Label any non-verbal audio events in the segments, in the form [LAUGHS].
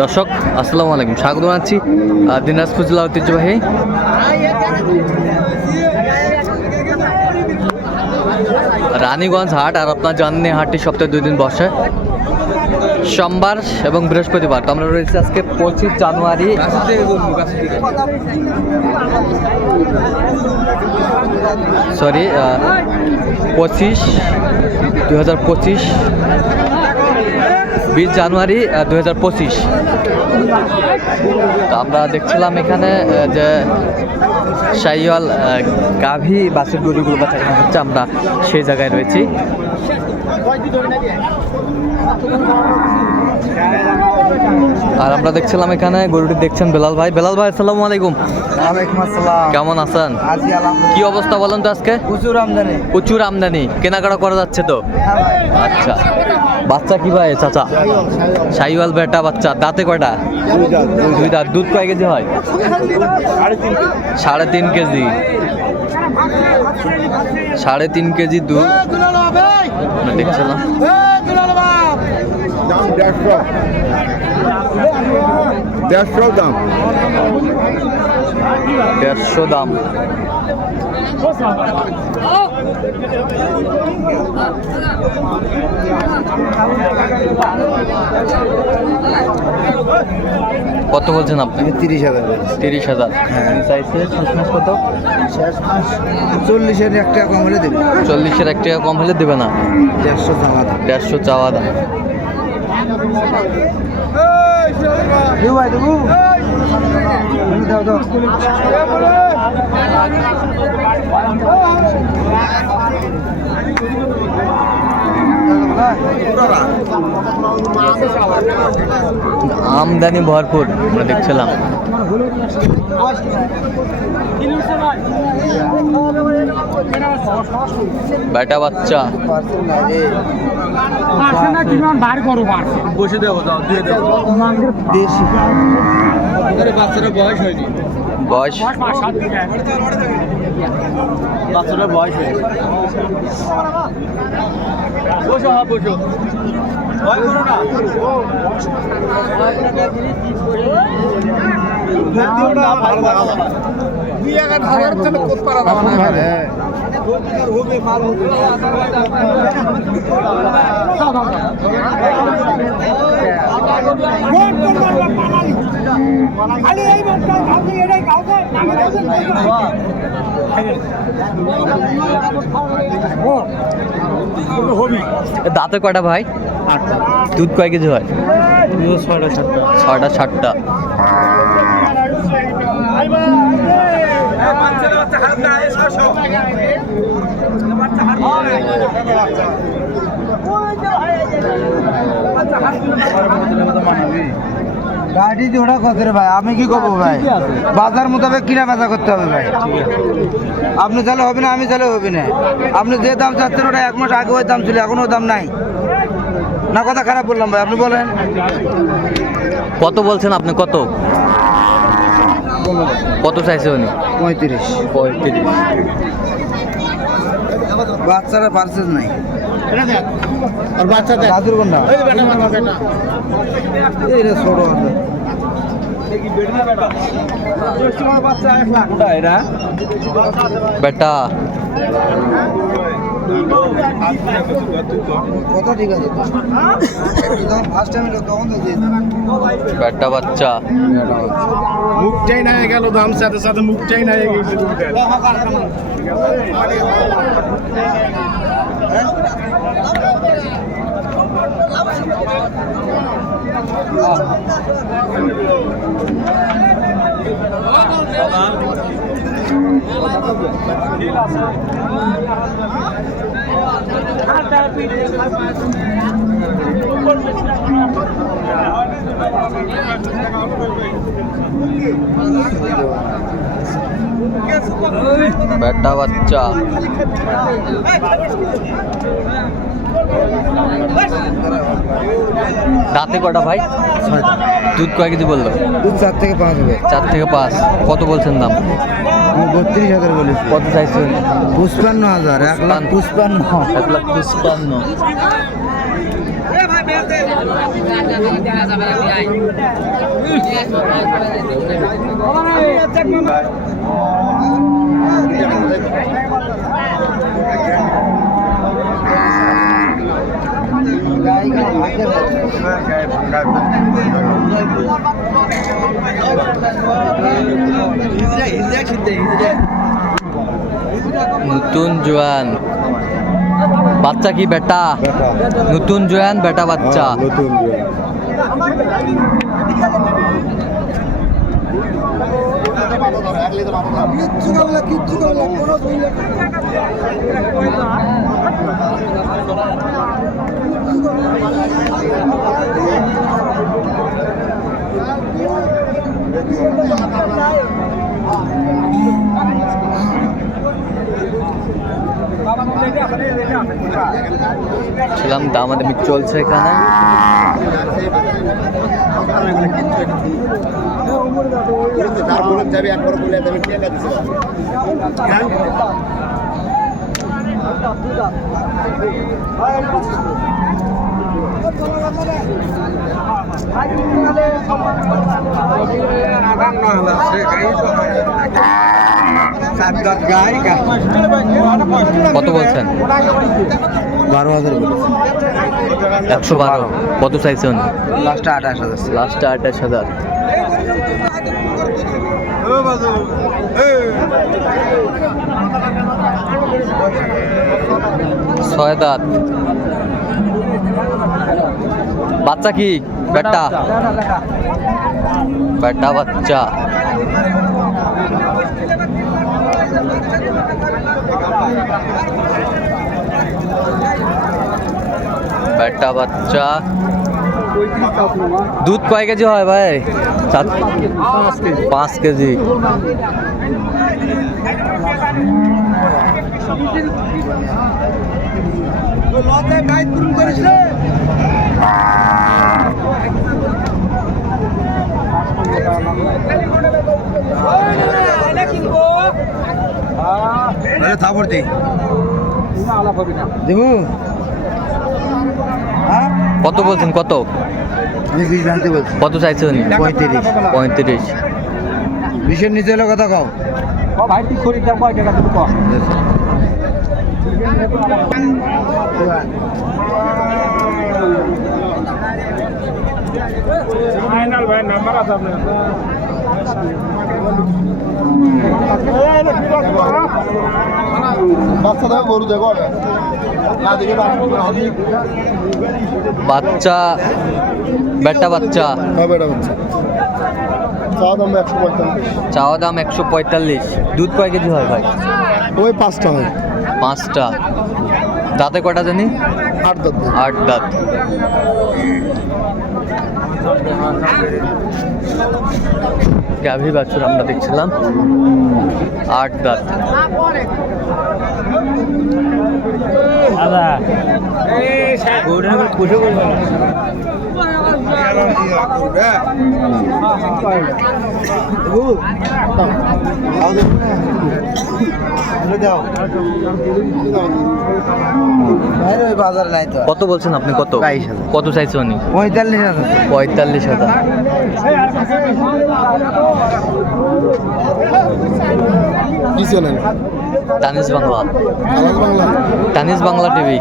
দর্শক, আসসালামু আলাইকুম। স্বাগত জানাচ্ছি দিনাজপুর জেলা ঐতিহ্যবাহী রানীগঞ্জ হাট আর আপনার জানেন হাটটি সপ্তাহে দুই দিন বসে। সোমবার এবং বৃহস্পতিবার তো আমরা রয়েছি আজকে পঁচিশ জানুয়ারি। সরি পঁচিশ দু হাজার পঁচিশ বিশ জানুয়ারি দু হাজার পঁচিশ। তো আমরা দেখছিলাম এখানে যে সাইওয়াল গাভি বাসের গরুগুলো বাচ্চা হচ্ছে, আমরা সেই জায়গায় রয়েছি। আর আমরা দেখছিলাম এখানে গরুটি দেখছেন বেলাল ভাই। বেলাল ভাই আসসালামু আলাইকুম। ওয়ালাইকুম আসসালাম। কেমন আছেন? কি অবস্থা বলেন তো আজকে? প্রচুর আমদানি। প্রচুর আমদানি। কেনাকাটা করা যাচ্ছে তো? আচ্ছা। বাচ্চা কি ভাই চাচা? সাইওয়াল। বেটা বাচ্চা। দাঁতে কয়টা? দুই দাঁত। দুধ কয় কেজি হয়? সাড়ে তিন কেজি। সাড়ে তিন কেজি। দুধ। দেখছিলাম। দাম দেড়শো। দেড়শো দাম। দেড়শো দাম। কত বলছেন আপনি? তিরিশ হাজার। তিরিশ হাজার। হ্যাঁ। চাইছে শেষ মাস কত? শেষ মাস চল্লিশের এক টাকা কম হলে দেবে। চল্লিশের এক টাকা কম হলে দেবে না? দেড়শো টাকা দাম। দেড়শো চাওয়া দাম। ভাই দেবো দাও দাও আমদানি ভরপুর আমরা দেখছিলাম। বেটা বাচ্চা। বসে দেবো দাও দিয়ে দেবো। দেশি বাচ্চাটার বয়স হয়নি। বয়স? বাচ্চাটার বয়স হয়নি বসো হ্যাঁ বসো। ভয় করো না। দুই এক হাজার জন্য কোথ পারা যাবে না। দাঁতে কয়টা ভাই? দুধ কয় কেজি হয়? ছয়টা সাতটা। সাতটা গাড়ি ওটা কত রে ভাই আমি কি করব ভাই? বাজার মোতাবেক কিনা বেচা করতে হবে ভাই। আপনি চাইলে হবে না আমি চাইলে হবে না। আপনি যে দাম চাচ্ছেন ওটা এক মাস আগে ওই দাম ছিল এখন দাম নাই। না কথা খারাপ বললাম ভাই আপনি বলেন। কত বলছেন আপনি কত? কত চাইছে উনি? পঁয়ত্রিশ। পঁয়ত্রিশ। বাচ্চারা পার্সেস নাই। আর বাচ্চা দেখ দাদুর রে ছোট। বেটা কথা ঠিক আছে যখন ফার্স্ট টাইম এলো তখন তো দিয়ে দিই। বেটা বাচ্চা মুখটাই না গেল দাম সাথে সাথে মুখটাই না গেছে বেটা বাচ্চা দাঁতে কটা ভাই? দুধ কয় কেজি বলল? দুধ চার থেকে পাঁচ হবে। চার থেকে পাঁচ। কত বলছেন দাম? আমি বত্রিশ হাজার বলেছি কত চাইছেন? পুষ্পান্ন হাজার এক লাখ পুষ্পান্ন এক লাখ পঁচপান্ন। নতুন জোয়ান। বাচ্চা কি বেটা? নতুন জোয়ান বেটা বাচ্চা? নতুন ছিলাম দামাদামি চলছে এখানে। কত বলছেন? বারো হাজার একশো বারো। কত চাইছেন লাস্টে আঠাশ হাজার। লাস্টে আঠাশ হাজার। ছয় দাঁত। বাচ্চা কি? বেটা? বেটা বাচ্চা। বেটা বাচ্চা। দুধ কয় কেজি হয় ভাই? পাঁচ কেজি। দেবু হ্যাঁ কত বলছেন কত? কত চাইছেন? পঁয়ত্রিশ। পঁয়ত্রিশ বিশের নিচে হলো কথা কও। ভাই তুই খরিদ্দার কয় টাকা তুমি কম ফাইনাল ভাই নাম্বার আছে আপনার বাচ্চা দেখো। গরু দেখো বাচ্চা বেটা বাচ্চা? পঁয়তাল্লিশ। চাওয়া দাম একশো পঁয়তাল্লিশ। দুধ কয় কেজি হয় ভাই? ওই পাঁচটা হয়। পাঁচটা। দাঁতে কটা জানি? আট দাঁত। আট দাঁত। গাভী বাছুর আমরা দেখছিলাম। আট দাঁত। দাও বাইরে নাই তো কত বলছেন আপনি কত। কত চাইছে উনি? পঁয়তাল্লিশ হাজার। পঁয়তাল্লিশ হাজার। কি চ্যানেল টানিস বাংলা। আলাদা বাংলা? টানিস বাংলা টিভি।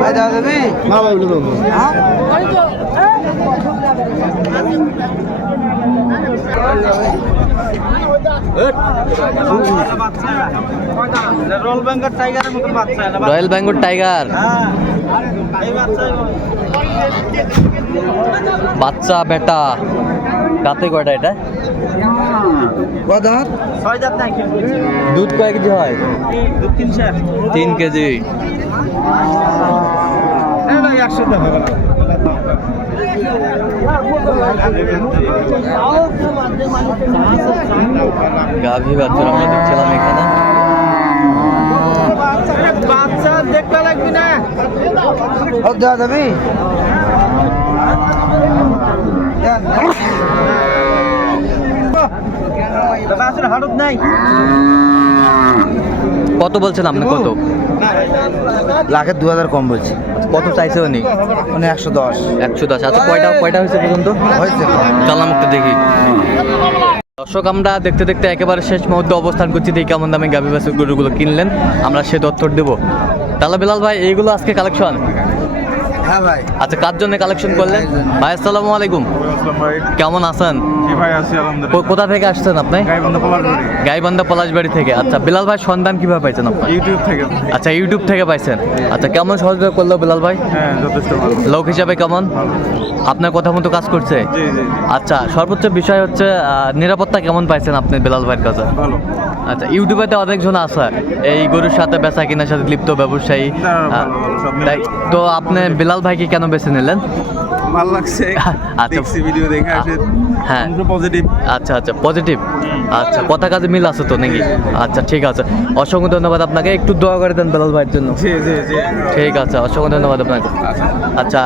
ভাই দাও দেবি। না ভাই বলে রয়্যাল বেঙ্গল টাইগার বাচ্চা বাচ্চা বেটা। দাঁতে কয়টা এটা? ছয় নাই দুধ কয় কেজি হয়? তিন চার। তিন কেজি। একশো টাকা গাভী বাছুর আমরা দেখছিলাম এখানে। বাচ্চা দেখতে লাগবি না। দেওয়া হাড়ত নাই। কত বলছেন আপনি কত? লাখের দু হাজার কম বলছি। কত চাইছে উনি? মানে একশো দশ। একশো দশ। আচ্ছা কয়টা কয়টা হয়েছে পর্যন্ত? হয়েছে। চলাম একটু দেখি। দর্শক আমরা দেখতে দেখতে একেবারে শেষ মুহূর্তে অবস্থান করছি। দেখি কেমন দামে গাভী বাসের গরুগুলো কিনলেন। আমরা সে তথ্য দেবো। তাহলে বিলাল ভাই এইগুলো আজকে কালেকশন হ্যাঁ ভাই। আচ্ছা কার জন্য কালেকশন করলেন? ভাই আসসালামু আলাইকুম। কেমন আছেন? কোথা থেকে আসছেন আপনি? গাইবান্ধা পলাশ বাড়ি পলাশবাড়ি থেকে। আচ্ছা বিলাল ভাই সন্ধান কীভাবে পাইছেন আপনি? ইউটিউব থেকে। আচ্ছা ইউটিউব থেকে পাইছেন। আচ্ছা কেমন সহযোগিতা করল বিলাল ভাই? হ্যাঁ যথেষ্ট ভালো। লোক হিসাবে কেমন? আপনার কথা মতো কাজ করছে? জি জি জি। আচ্ছা সর্বোচ্চ বিষয় হচ্ছে আহ, নিরাপত্তা কেমন পাইছেন আপনি বিলাল ভাইয়ের কাছে? আচ্ছা ইউটিউবে তো অনেকজন আছে। এই গরুর সাথে বেচা কেনার সাথে লিপ্ত ব্যবসায়ী তাই তো আপনি বিলাল ভাইকে কেন বেছে নিলেন? ভালো লাগছে। [LAUGHS] আচ্ছা। দেখছি ভিডিও দেখে আসে। হ্যাঁ। পজিটিভ আচ্ছা আচ্ছা পজিটিভ আচ্ছা কথা কাজে মিল আছে তো নাকি? আচ্ছা ঠিক আছে। অসংখ্য ধন্যবাদ আপনাকে। একটু দোয়া করে দেন বেলাল ভাইয়ের জন্য। ঠিক আছে অসংখ্য ধন্যবাদ আপনাকে। আচ্ছা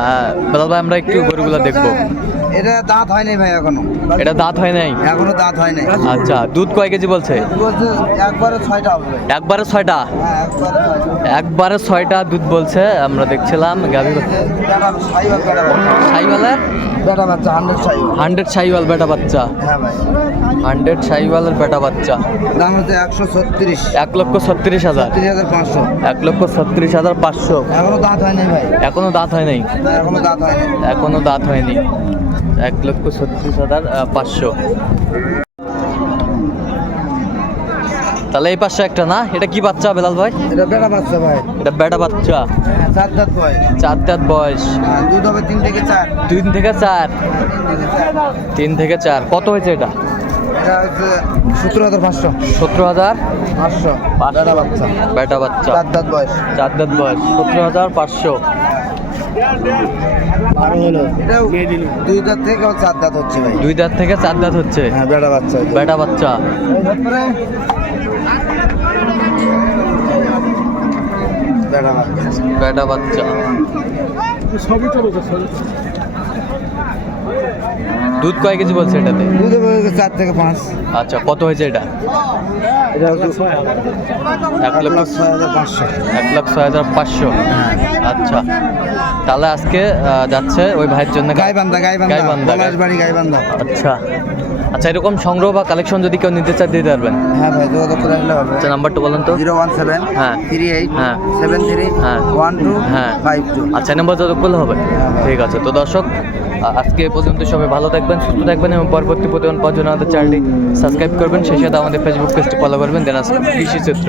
বেলাল ভাই আমরা একটু গরুগুলো দেখব। এটা দাঁত হয়নি ভাই এখনও। এটা দাঁত হয় নাই? এখনও দাঁত হয় নাই। আচ্ছা দুধ কয় কেজি বলছে? একবারে ছয়টা হবে একবারে ছয়টা? হ্যাঁ একবারে ছয়টা। দুধ বলছে আমরা দেখছিলাম গাভী বেটা বেটা বাচ্চা। সাইওয়ালের? বেটা বাচ্চা হান্ড্রেড সাইবার হান্ড্রেড সাইওয়াল বেটা বাচ্চা। হ্যাঁ ভাই। হান্ড্রেড সাইওয়ালের বেটা বাচ্চা। দাম হচ্ছে একশো ছত্রিশ। এক লক্ষ ছত্রিশ হাজার। হাজার পাঁচশো। এক লক্ষ ছত্রিশ হাজার পাঁচশো। এখনও দাঁত হয়নি ভাই। এখনও দাঁত হয় নাই? এখনও দাঁত হয়নি। এখনও দাঁত হয়নি। এক লক্ষ ছত্রিশ হাজার পাঁচশো। তাহলে এই পাশে একটা না? এটা কি বাচ্চা বেলাল ভাই? এটা বেটা বাচ্চা ভাই। এটা বেটা বাচ্চা। হ্যাঁ, চার দাঁত ভাই চার দাঁত বয়স। হ্যাঁ, দুধ হবে তিন থেকে চার। তিন থেকে চার? তিন থেকে চার। কত হয়েছে এটা? এটা সতেরো হাজার পাঁচশো। সতেরো হাজার? পাঁচশো। বেটা বাচ্চা। বেটা বাচ্চা। চার দাঁত বয়স। চার দাঁত বয়স। সতেরো হাজার পাঁচশো। এটা দুই দাঁত থেকে চার দাঁত হচ্ছে ভাই। দুই দাঁত থেকে চার দাঁত হচ্ছে। হ্যাঁ বেটা বাচ্চা বেটা বাচ্চা। বেটা বাচ্চা। বেটা বাচ্চা। দুধ কয় কেজি বলছে এটাতে? দুধ চার থেকে পাঁচ। আচ্ছা কত হয়েছে এটা? এটা এক লাখ ছয় হাজার পাঁচশো। এক লাখ ছয় হাজার পাঁচশো। আচ্ছা। তাহলে আজকে যাচ্ছে ওই ভাইয়ের জন্য গাইবান্ধা গাইবান্ধা। গাইবান্ধা, বাড়ি গাইবান্ধা। আচ্ছা। আচ্ছা এরকম সংগ্রহ বা কালেকশন যদি কেউ নিতে চায় দিয়ে পারবেন। হ্যাঁ ভাই যোগাযোগ করে আসলে হবে। আচ্ছা নাম্বারটা বলেন তো। জিরো ওয়ান সেভেন হ্যাঁ। থ্রি এইট হ্যাঁ। সেভেন থ্রি হ্যাঁ। ওয়ান টু হ্যাঁ। Five two. আচ্ছা নাম্বার যোগাযোগ করলে হবে। ঠিক আছে তো দর্শক আজকে পর্যন্ত সবাই ভালো থাকবেন, সুস্থ থাকবেন এবং পরবর্তী প্রতিদিন পাওয়ার জন্য আমাদের চ্যানেলটি সাবস্ক্রাইব করবেন। সেই সাথে আমাদের ফেসবুক পেজটি ফলো করবেন। দেন কৃষি চিত্র